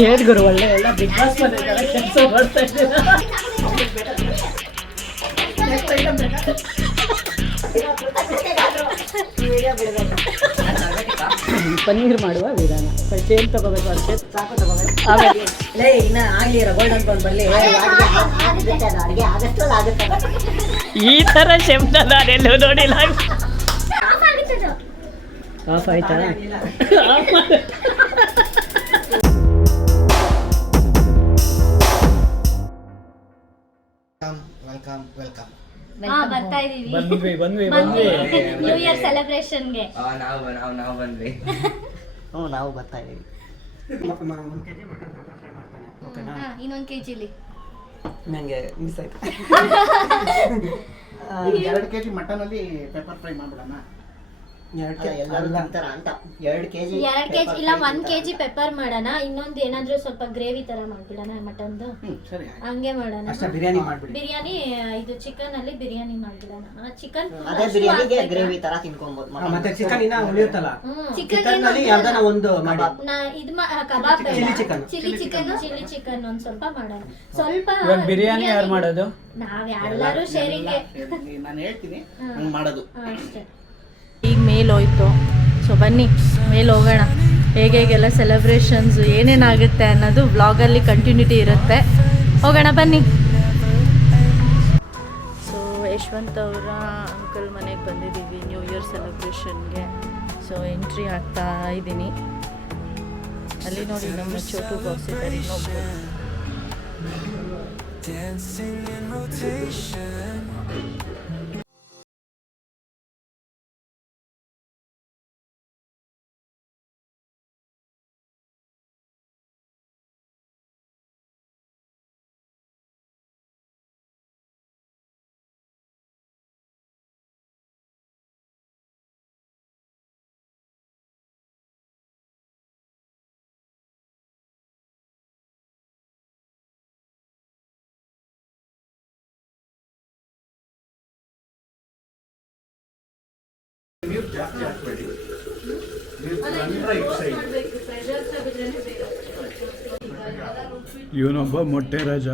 ಏನು ಗುರು ಒಳ್ಳೆ ಎಲ್ಲ ಬಿಗ್ ಬಾಸ್ ಮನೆ ಕೆಲಸ ಮಾಡ್ತಾ ಇದ್ದೀರಾ. ಪನ್ನೀರ್ ಮಾಡುವ ವಿಧಾನ ಚೇನ್ ತಗೋಬೇಕು ಅಷ್ಟೇ ಸಾಕು ತಗೋಬೇಕು. ಆಮೇಲೆ ಈ ಥರ ಶಬ್ದ ನಾನೆಲ್ಲೂ ನೋಡಿಲ್ಲ. ಆಫ್ ಆಯ್ತಾ? ಬರ್ತಾ ಇದೀವಿ. ಬಂದ್ವಿ ನ್ಯೂ ಇಯರ್ ಸೆಲೆಬ್ರೇಷನ್ಗೆ ನಾವು ಬಂದ್ವಿ. ನಾವು ಬರ್ತಾ ಇದೀವಿ. ಇನ್ನೊಂದು ಕೆಜಿಲಿ ನನಗೆ ಮಿಸ್ ಆಯ್ತು. 2 kg ಮಟನ್ ಅಲ್ಲಿ ಪೆಪ್ಪರ್ ಫ್ರೈ ಮಾಡ್ಬಿಡೋಣ. 2 kg ಇಲ್ಲ 1 kg ಪೆಪ್ಪರ್ ಮಾಡೋಣ. ಇನ್ನೊಂದು ಏನಾದ್ರೂ ಸ್ವಲ್ಪ ಗ್ರೇವಿ ತರ ಮಾಡ್ಬಿಡೋಣ ಮಟನ್ದು. ಸರಿ ಹಂಗೆ ಮಾಡೋಣ. ಅಷ್ಟೇ ಬಿರಿಯಾನಿ ಮಾಡ್ಬಿಡಿ. ಬಿರಿಯಾನಿ ಇದು ಚಿಕನ್ ಅಲ್ಲಿ ಬಿರಿಯಾನಿ ಮಾಡ್ಬಿಡೋಣ. ಚಿಕನ್ ಅದೇ ಬಿರಿಯಾನಿಗೆ ಗ್ರೇವಿ ತರ ತಿನ್ಕೊಂಬೋದು. ಮತ್ತೆ ಚಿಕನ್ ಇನ್ನ ಉಳಿಯುತ್ತಲ್ಲ, ಚಿಕನ್ ಅಲ್ಲಿ ಯಾವ್ದಾನ ಒಂದು ಮಾಡಿ. ಇದು ಕಬಾಬ್ ಚಿಲ್ಲಿ ಚಿಕನ್ ಒಂದ್ ಸ್ವಲ್ಪ ಮಾಡೋಣ. ಸ್ವಲ್ಪ ಬಿರಿಯಾನಿ ಯಾರು ಮಾಡೋದು? ನಾವ್ ಎಲ್ಲರೂ ಶೇರಿಂಗ್ಗೆ ನಾನು ಹೇಳ್ತೀನಿ ಹಂಗೆ ಮಾಡೋದು ಅಷ್ಟೇ. ಈಗ ಮೇಲ್ ಹೋಯ್ತು. ಸೊ ಬನ್ನಿ ಮೇಲೆ ಹೋಗೋಣ. ಹೇಗೆಲ್ಲ ಸೆಲೆಬ್ರೇಷನ್ಸ್ ಏನೇನಾಗುತ್ತೆ ಅನ್ನೋದು ವ್ಲಾಗಲ್ಲಿ ಕಂಟಿನ್ಯೂಟಿ ಇರುತ್ತೆ. ಹೋಗೋಣ ಬನ್ನಿ. ಸೊ ಯಶವಂತ್ ಅವರ ಅಂಕಲ್ ಮನೆಗೆ ಬಂದಿದ್ದೀವಿ ನ್ಯೂ ಇಯರ್ ಸೆಲೆಬ್ರೇಷನ್ಗೆ. ಸೊ ಎಂಟ್ರಿ ಆಗ್ತಾ ಇದ್ದೀನಿ. ಅಲ್ಲಿ ನೋಡಿ ನಮ್ಮ ಚೋಟು ಬಾಕ್ಸ್ ಇದ್ದಾರೆ ಇನ್ನೊಬ್ರು. ಇವನೊಬ್ಬ ಮೊಟ್ಟೆ ರಾಜ.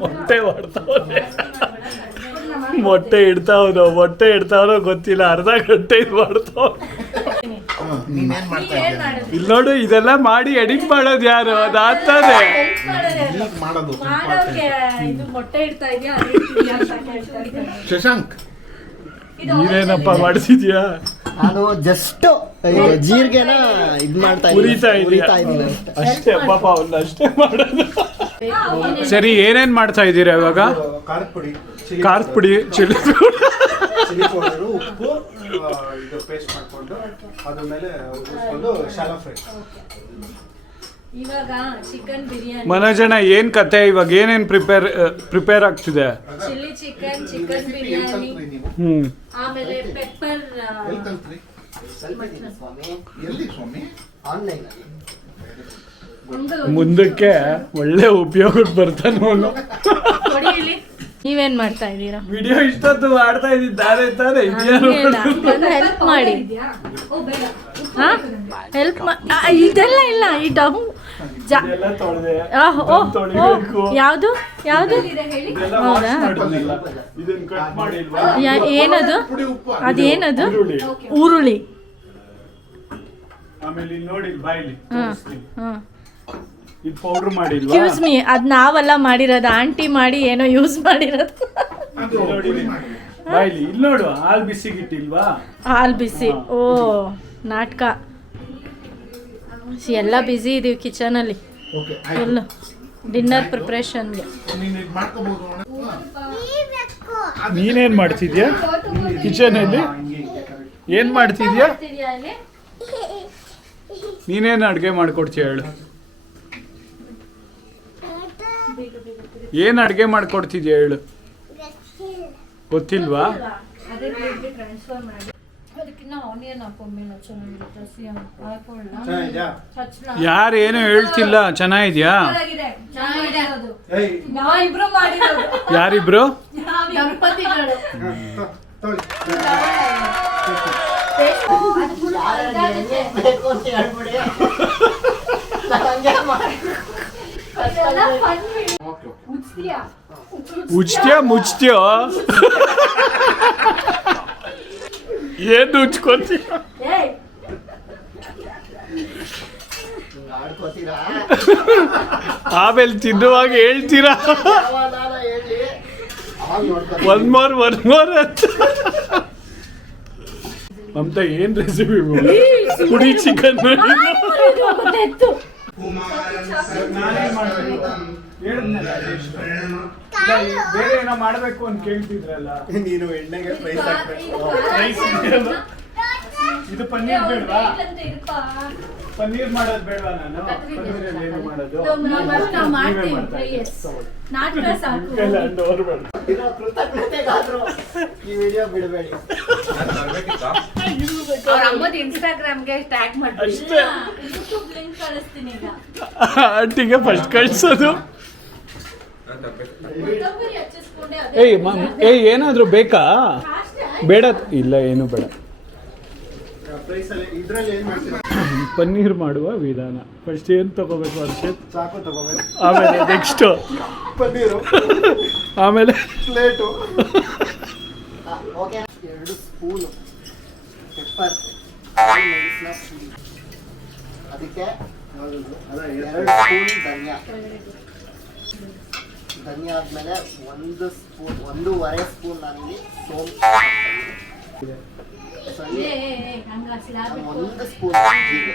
ಮೊಟ್ಟೆ ಮಾಡ್ತಾವನೆ, ಮೊಟ್ಟೆ ಇಡ್ತಾವನೋ ಗೊತ್ತಿಲ್ಲ. ಅರ್ಧ ಗಂಟೆ ಇದು ಮಾಡ್ತಾವ. ಇಲ್ಲಿ ನೋಡು, ಇದೆಲ್ಲ ಮಾಡಿ ಎಡಿಟ್ ಮಾಡೋದು ಯಾರು? ಅದಾಗ್ತದೆ ಶಶಾಂಕ್. ನೀನೇನಪ್ಪ ಮಾಡಿಸಿದ್ಯಾ? ನಾನು ಜಸ್ಟ್ ಜೀರಿಗೆನ ಇದ್ ಮಾಡ್ತಾ ಉರಿತಾ ಇದ್ದೀನಿ ಅಷ್ಟೇ. ಪಾಪ ಅವ್ನ ಅಷ್ಟೇ ಮಾಡೋದು. ಸರಿ, ಏನೇನ್ ಮಾಡ್ತಾ ಇದ್ದೀರಾ ಇವಾಗ? ಖಾರದ ಪುಡಿ, ಚಿಲ್ಲಿ ಪೌಡರ್, ಉಪ್ಪು, ಇದು ಪೇಸ್ಟ್ ಮಾಡ್ಕೊಂಡು ಅದ್ರ ಮೇಲೆ ಶಾಲೋ ಫ್ರೈ. ಇವಾಗ ಚಿಕನ್ ಬಿರಿಯಾನಿ. ಮನೋಜನ ಏನ್ ಕತೆ? ಇವಾಗ ಏನೇನ್ ಪ್ರಿಪೇರ್ ಆಗ್ತಿದೆ? ಚಿಲ್ಲಿ ಚಿಕನ್ ಬಿರಿಯಾನಿ, ಆಮೇಲೆ ಪೆಪ್ಪರ್. ಎಲ್ಲಿ ಸ್ವಾಮಿ? ಆನ್ಲೈನ್ ಮುಂದಕ್ಕೆ ಒಳ್ಳೆ ಉಪಯೋಗಕ್ಕೆ ಬರ್ತಾನೆ ಅವನು. ನೀವೇನ್ ಮಾಡ್ತಾ ಇದ್ದೀರಾ? ವಿಡಿಯೋ ಇಷ್ಟೊತ್ತು ಮಾಡ್ತಾ ಇದ್ದಾರೆ ತಾನೆ? ಹೆಲ್ಪ್ ಮಾಡಿ. ಹೆಲ್ಪ್ ಇದೆಲ್ಲ ಇಲ್ಲ. ಈ ಡೌ ಯಾವುದು ಹೌದಾ? ಏನದು? ಅದೇನದು? ಈರುಳ್ಳಿ. ಆಮೇಲೆ ನೋಡಿ ಬಾಯ್ಲಿ ಇದು ಪೌಡರ್ ಮಾಡಿಲ್ವಾ? ಎಕ್ಸ್ಕ್ಯೂಸ್ ಮೀ, ಅದ್ ನಾವೆಲ್ಲ ಮಾಡಿರೋದು, ಆಂಟಿ ಮಾಡಿ ಏನೋ ಯೂಸ್ ಮಾಡಿರೋದು. ಬಾಯ್ಲಿ ಇಲ್ಲಿ ನೋಡು, ಹಾಲು ಬಿಸಿಗಿಟ್ಟಿಲ್ವಾ? ಹಾಲು ಬಿಸಿ. ಓ ನಾಟಕ. ಎಲ್ಲ ಬ್ಯುಸಿ ಇದೀವಿ ಕಿಚನಲ್ಲಿ ಫುಲ್ ಡಿನ್ನರ್ ಪ್ರಿಪ್ರೇಷನ್ಗೆ. ನೀನೇನ್ ಮಾಡ್ತಿದ್ಯಾ ಕಿಚನಲ್ಲಿ? ಏನ್ ಮಾಡ್ತಿದ್ಯಾ? ನೀನೇನು ಅಡುಗೆ ಮಾಡ್ಕೊಡ್ತೀಯ ಹೇಳು? ಏನು ಅಡುಗೆ ಮಾಡ್ಕೊಡ್ತಿದ್ಯಾ ಹೇಳು? ಗೊತ್ತಿಲ್ವಾ? ಯಾರು ಏನು ಹೇಳ್ತಿಲ್ಲ. ಚೆನ್ನಾಗಿದ್ಯಾ? ಯಾರಿಬ್ರು? ತೊಗೊಳ್ಳಿ. ಬೇಕು ಅಂತ ಹೇಳ್ಬಿಡಿ. ನಾನ್ ಹಂಗೆ ಮಾಡ್ತೀನಿ. ಓಕೆ ಉಜ್ತ್ಯಾ ಮುಚ್ತ್ಯೋ ಏನು ಉಜ್ಕೋತೀಯ ಆಡ್ಕೋತೀರಾ? ಆಮೇಲೆ ತಿನ್ನುವಾಗ ಹೇಳ್ತೀರಾ ಯಾವಾಗಾರ ಹೇಳಿ ಅವಾಗ ನೋಡ್ಕೊಂಡು ಒನ್ ಮೋರ್ ಅಂತ ಮಮತಾ ಏನ್ ರೆಸಿಪಿ ಪುಡಿ ಚಿಕನ್ ಬೇರೆ ಏನೋ ಮಾಡ್ಬೇಕು ಅಂತ ಕೇಳ್ತಿದ್ರಲ್ಲ ನೀನು ಎಣ್ಣೆಗೆ ಪ್ರೈಸ್ ಹಾಕ್ಬೇಕು. ರೈಸ್ ಇದು ಪನ್ನೀರ್ ಬೇಡವಾ ಪನ್ನೀರ್ ಮಾಡೋದು ಬೇಡವಾ ನಾನು ಪನ್ನೀರಲ್ಲಿ ಏನು ಮಾಡೋದು ನೀವೇ ಮಾಡ್ತಾ ಇದ್ದೀರಿ. ನಾಟಕ ಸಾಕು ಕೈಲ ಅಂಡ್ ಅವ್ರು ಬೇಡ. ಇರೋ ಕೃತಜ್ಞತೆಗಾದ್ರು ಈ ವಿಡಿಯೋ ಬಿಡಬೇಡಿ. ಅವ್ರ ಅಮ್ಮದ ಇನ್ಸ್ಟಾಗ್ರಾಮ್ಗೆ ಟ್ಯಾಗ್ ಮಾಡಿ ಅಷ್ಟೇ ಯೂಟ್ಯೂಬ್ ಲಿಂಕ್ ಕಳಿಸ್ತೀನಿ ಈಗ ಆಂಟಿಗೆ ಫಸ್ಟ್ ಕಳ್ಸೋದು ಕೊತ್ತಂಬರಿ ಹಚ್ಚಿಸ್ಕೊಂಡೆ ಅದೇ ಏಯ್ ಏನಾದರೂ ಬೇಕಾ ಬೇಡ ಇಲ್ಲ ಏನು ಬೇಡ ಪ್ರೈಸ್ ಅಲ್ಲಿ ಇದ್ರಲ್ಲಿ ಏನ್ ಮಾಡ್ತೀರಾ? ಪನ್ನೀರ್ ಮಾಡುವ ವಿಧಾನ ಫಸ್ಟ್ ಏನು ತಗೋಬೇಕು ಅರ್ಷಿತ್ ಚಾಕು ತಗೋಬೇಕು, ಆಮೇಲೆ ನೆಕ್ಸ್ಟು ಪನ್ನೀರು, ಆಮೇಲೆ ಪ್ಲೇಟು, ಓಕೆ 2 ಸ್ಪೂನು ಪೆಪ್ಪರ್ ಮೆಣಸಿನ ಪುಡಿ, ಅದಕ್ಕೆ 2 ಸ್ಪೂನ್ ಧನಿಯಾ ಆದ್ಮೇಲೆ 1 ಸ್ಪೂನ್ 1.5 ಸ್ಪೂನ್ ನಾನಿಲ್ಲಿ ಸೋಂಪು ಹಾಕ್ತೀನಿ. ಹಂಗ ಸ್ಲಾಬ್ 1 ಸ್ಪೂನ್ ಜೀರಿಗೆ.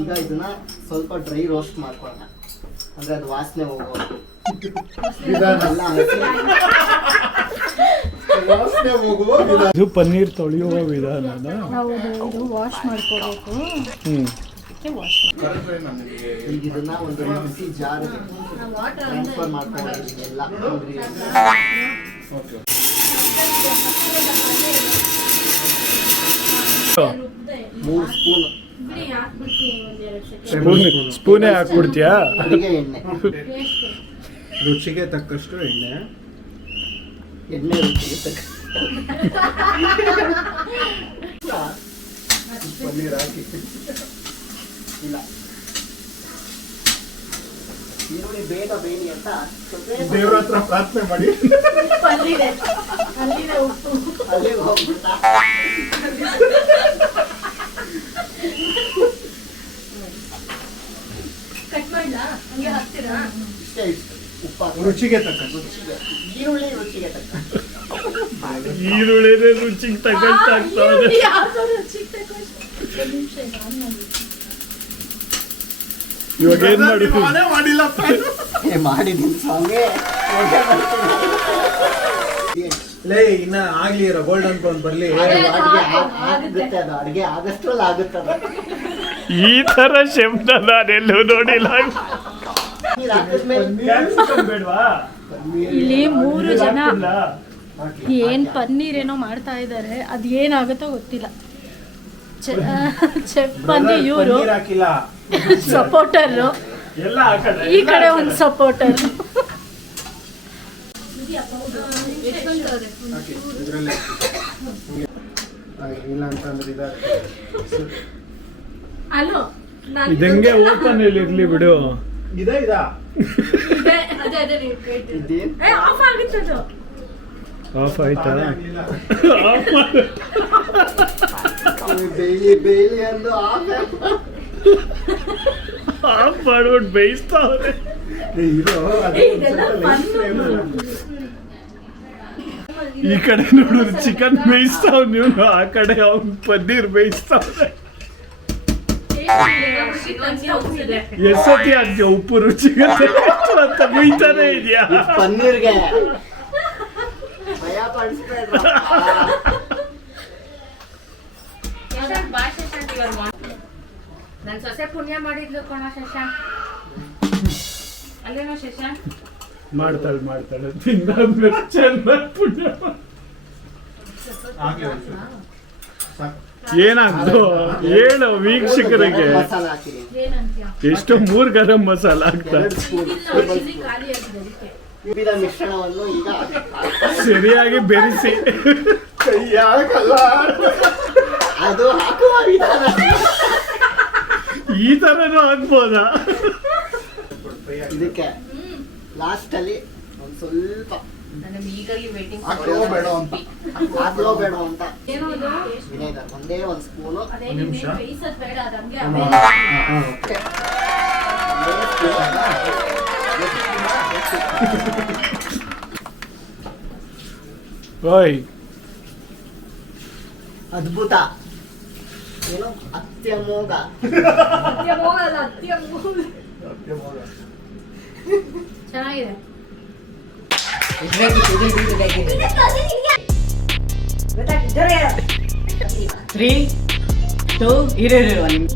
ಈಗ ಇದನ್ನ ಸ್ವಲ್ಪ ಡ್ರೈ ರೋಸ್ಟ್ ಮಾಡ್ಕೊಳ್ಳೋಣ, ಅಂದ್ರೆ ಅದು ವಾಸನೆ ಹೋಗೋದು. ಎಲ್ಲ ವಾಸನೆ ಹೋಗುವ ವಿಧಾನ. ಇದು ಪನ್ನೀರ್ ತೊಳೆಯುವ ವಿಧಾನನ ಇದು ವಾಶ್ ಮಾಡ್ಕೋಬೇಕು ಕರೆಕ್ಟ್ರೆ ನನಗೆ ಈಗ ಇದನ್ನ ಒಂದು ಮಿಕ್ಸಿ ಜಾರ್ಗೆ ಟ್ರಾನ್ಸ್ಫರ್ ಮಾಡ್ಕೊಂಡಿದ್ದೀನಿ ಎಲ್ಲ ಓಕೆ 3 ಸ್ಪೂನ್ ಬಿಡಿ ಹಾಕ್ಬಿಡ್ತೀನಿ ಒಂದೆರಡು ಸೆಕೆಂಡ್ ಸ್ಪೂನೇ ಹಾಕ್ಬಿಡ್ತೀಯಾ ಅಡಿಗೆ ಎಣ್ಣೆ. ರುಚಿಗೆ ತಕ್ಕಷ್ಟು ಎಣ್ಣೆ. ಎಣ್ಣೆ ರುಚಿಗೆ ತಕ್ಕ ಪನ್ನೀರ್ ಹಾಕಿ ಇಲ್ಲ ಈರುಳ್ಳಿ ಬೇಗ ಬೇಡಿ ಅಂತ ಸ್ವಲ್ಪ ದೇವ್ರ ಹತ್ರ ಪ್ರಾರ್ಥನೆ ಮಾಡಿ. ಅಲ್ಲಿದೆ ಉಪ್ಪು ಅಲ್ಲಿಗೆ ಹೋಗ್ಬಿಟ್ಟ. ಕಟ್ ಮಾಡ್ಲಾ ಹಂಗೆ ಹಾಕ್ತೀರಾ ಇಷ್ಟೇ ಉಪ್ಪು ಹಾಕು. ರುಚಿಗೆ ತಕ್ಕಷ್ಟು. ರುಚಿಗೆ ಈರುಳ್ಳಿ ರುಚಿಗೆ ತಕ್ಕ. ಈರುಳ್ಳಿನೇ ರುಚಿಗೆ ತಗೊಂಡು ಆಗ್ತಾವೆ ಯಾವ್ದೋ ರುಚಿಗೆ ತಗೊಂಡು ಒಂದು ನಿಮಿಷ ಇದು ಆನ್ ಮಾಡಿ ಇವಾಗ ಏನ್ ಮಾಡಿದ್ವಿ ಮನೆ ಮಾಡಿಲ್ಲಪ್ಪ. ಮಾಡಿದ್ದೀನಿ ಸ್ವಾಮಿ. ಲೇ ಇನ್ನ ಆಗ್ಲಿ ಇರೋ ಗೋಲ್ಡನ್ ಬ್ರೌನ್ ಬರ್ಲಿ. ಆಗುತ್ತೆ ಅದು ಅಡುಗೆ ಆಗಷ್ಟರಲ್ಲಿ ಆಗುತ್ತೆ ಅದು. ಈ ತರ ಶಬ್ದ ನಾನೆಲ್ಲೂ ನೋಡಿಲ್ಲ ನೀರು ಹಾಕಿದ್ಮೇಲೆ ಕ್ಯಾಪ್ಸಿಕಮ್ ಬೇಡವಾ ಇಲ್ಲಿ 3 ಜನ ಹಾಕಿ. ಏನ್ ಪನ್ನೀರ್ ಏನೋ ಮಾಡ್ತಾ ಇದ್ದಾರೆ ಅದು ಏನಾಗುತ್ತೋ ಗೊತ್ತಿಲ್ಲ. ಚೆಫ್ ಬಂದು ಇವರು ಪನ್ನೀರ್ ಹಾಕಿಲ್ಲ. ಸಪೋರ್ಟರ್, ಎಲ್ಲ ಆ ಕಡೆ ಈ ಕಡೆ ಒಂದು ಸಪೋರ್ಟರ್. ಹಾಕಿ ಇದ್ರಲ್ಲೇ. ಇಲ್ಲ ಅಂತಂದ್ರೆ ಇದಾರೆ. ಅಲೋ ಇದಂಗೆ ಓಪನ್ ಅಲ್ಲಿ ಇರ್ಲಿ ಬಿಡು ಇದಾ ಅದೇ ನೀವು ಕೇಳ್ತೀರಿ ಇದೇನ್ ಆಫ್ ಆಗುತ್ತೆ ಅದು ಆಫ್ ಆಯ್ತಾ ತಾನೇ ಆಗ್ಲಿಲ್ಲ. ಆಫ್ ಮಾಡು. ಬೇಲಿ ಅಂದು ಆಫ್ ಆಫ್ ಮಾಡ್ಬಿಟ್ಟು ಬೇಯಿಸ್ತಾವ್ರೆ ಏ, ಇರು, ಅದು ಇದೆಲ್ಲ ಸ್ವಲ್ಪ less flame ಅಲ್ಲಿ ಹಾಕು. ಈ ಕಡೆ ನೋಡಿದ್ರೆ ಚಿಕನ್ ಬೇಯಿಸ್ತಾವ್ ನೀವು, ಆ ಕಡೆ ಅವ್ನು ಪನ್ನೀರ್ ಬೇಯಿಸ್ತಾವ್ರೆ. ಎಷ್ಟೊತ್ತಿ ಹಾಕ್ತೀಯ ಉಪ್ಪು ರುಚಿಗೆ ತಕ್ಕಷ್ಟು ಅಂತ ಬೈತಾನೆ ಇದೆಯಾ ಪನ್ನೀರ್ಗೆ ಭಯ ಪಡಿಸ್ಬೇಡ್ರ. ನನ್ ಸೊಸೆ ಪುಣ್ಯ ಮಾಡಿದ್ಲು ಕಣ ಶಶಾಂಕ್. ಅಲ್ಲೇನೋ ಶಶಾಂಕ್ ಮಾಡ್ತಾಳೆ ತಿಂದಾದ್ಮೇಲೆ ಚೆನ್ನಾಗಿ ಪುಣ್ಯ ಆಗ್ಲಿ ಒಂಚೂರು. ಸಾಕು. ಏನಾಗ್ದು ಹೇಳು ವೀಕ್ಷಕರಿಗೆ. ಮಸಾಲ ಹಾಕಿರಿ ಏನಂತೀಯ ಎಷ್ಟು 3 ಗರಂ ಮಸಾಲ ಹಾಕ್ತಾ 2 ಸ್ಪೂನ್ ಚಿಲ್ಲಿ ಖಾಲಿ ಆಗಿದೆ ಅದಕ್ಕೆ ವಿವಿಧ ಮಿಶ್ರಣವನ್ನು ಈಗ ಸರಿಯಾಗಿ ಬೆರೆಸಿ ಕೈ ಹಾಕಲ್ಲ. ಅದು ಹಾಕುವ ವಿಧಾನ. ಈ ತರನೂ ಆಗ್ಬೋದಾ? ಇದಕ್ಕೆ ಲಾಸ್ಟ್ ಅಲ್ಲಿ ಒಂದ್ ಸ್ವಲ್ಪ ನನಗೆ ಈಗಲೇ ವೇಟಿಂಗ್ ಹಾಕ್ಲೋ ಬೇಡ ಅಂತ ವಿನೆಗರ್ ಒಂದೇ ಒಂದ್ ಸ್ಪೂನು. ಬೇಡ ಅದಂಗೆ ಓಯ್ ಅದ್ಭುತ. ಏನು ಅತ್ಯಮೋಘ. ಚೆನ್ನಾಗಿದೆ. 3, 2 ಇರು ಈಗ 90